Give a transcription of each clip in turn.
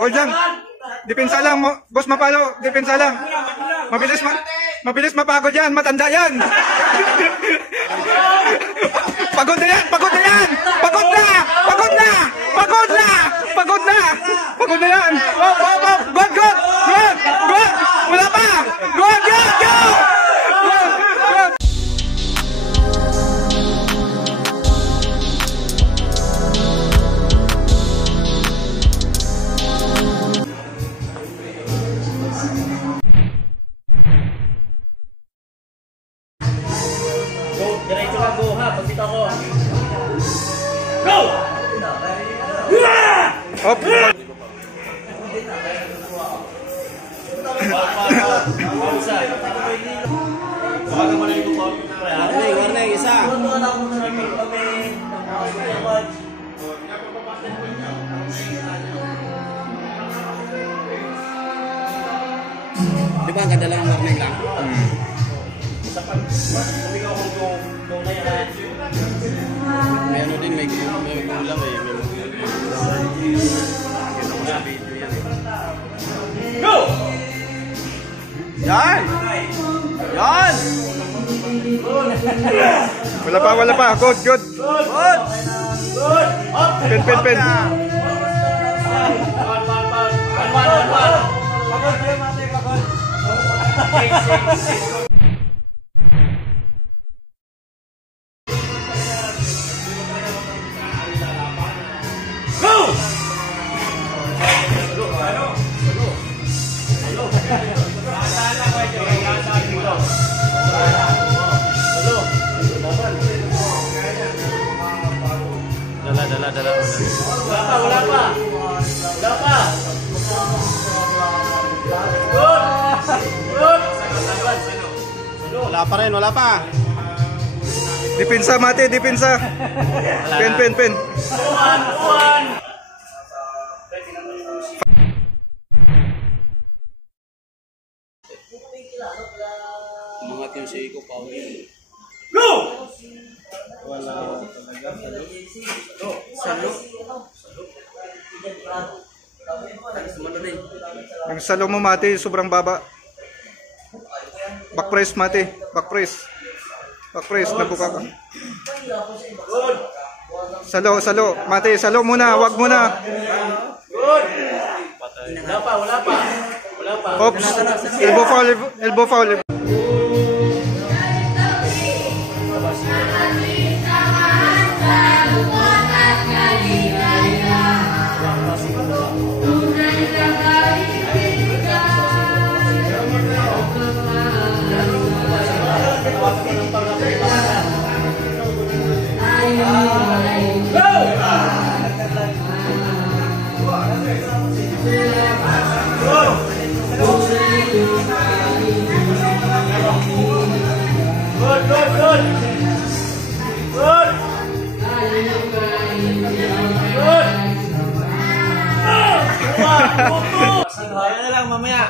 Hold lang. Depensa lang, boss Mapalo. Depensa lang. Mabilis mapagod yan. Matanda yan. Pagod na yan. Pagod na yan. Pagod na. Pagod na. Pagod na. Pagod na. Pagod na yan. Go. Good. Good. Good. Wala pa. Good. Go. Diretso lang go ha, pagbitaw ko. Go! Hop! Pausa. Bago mo na yung bukod. Warning, isa. Di ba ang ganda lang warning lang? May ano din, may gulang eh. Go! Yan! Yan! Wala pa. Good. Good! Pen. Dala. Wala pa. Good. Wala pa. Depensa, Mate. Depensa. Pen. One. Umangat yung si Iko Paul. Go! Wala talaga. Salo. Yung salo mo, Mate, sobrang baba. Back press, Mate. Back press. Nabuka ka. Salo. Mate, salo muna. Wag muna. Good. Wala pa. Oops. Elbow foul. Ayan na lang mamaya.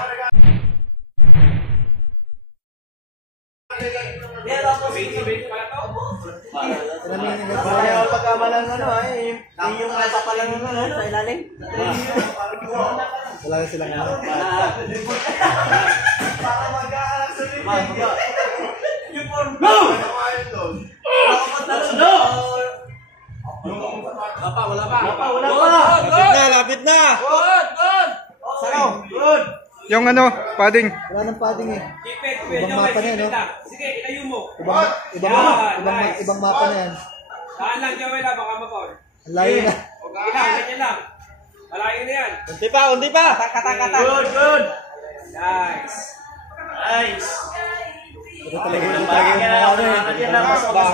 Pagkamalang yung napapalang sa ilalim. Wala na silang ano. Para mag-aalang sa video. Go! Wala pa. Lapit na. Good. Good. Yung ano, padding. Wala nang padding eh. Ibang mapa na yan, no? Sige, ilayo mo. Ibang mapa na yan. Saan lang, Joel, baka ma-foul. Ang layo na. Ganyan lang. Malayo na yan. Unti pa. Kata. Good. Nice. Ito talaga yung baka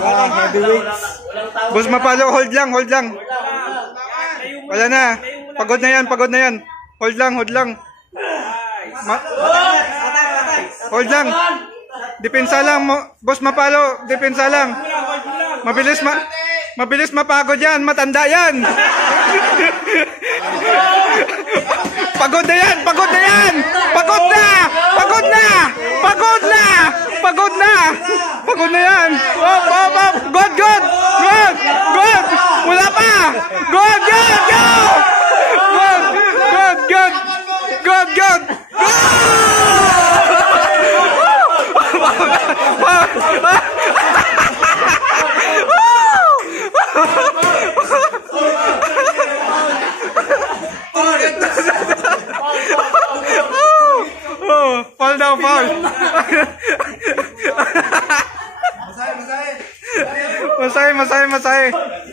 lang, heavyweights. Boss Mapalo, hold lang. Wala na. Pagod na yan. Hold lang. Hold lang. Depensa lang, Boss Mapalo. Depensa lang. Mabilis mapagod yan. Matanda yan. Pagod na yan. Pagod na yan. Up. Good. Wala pa. Good. Go. Masay.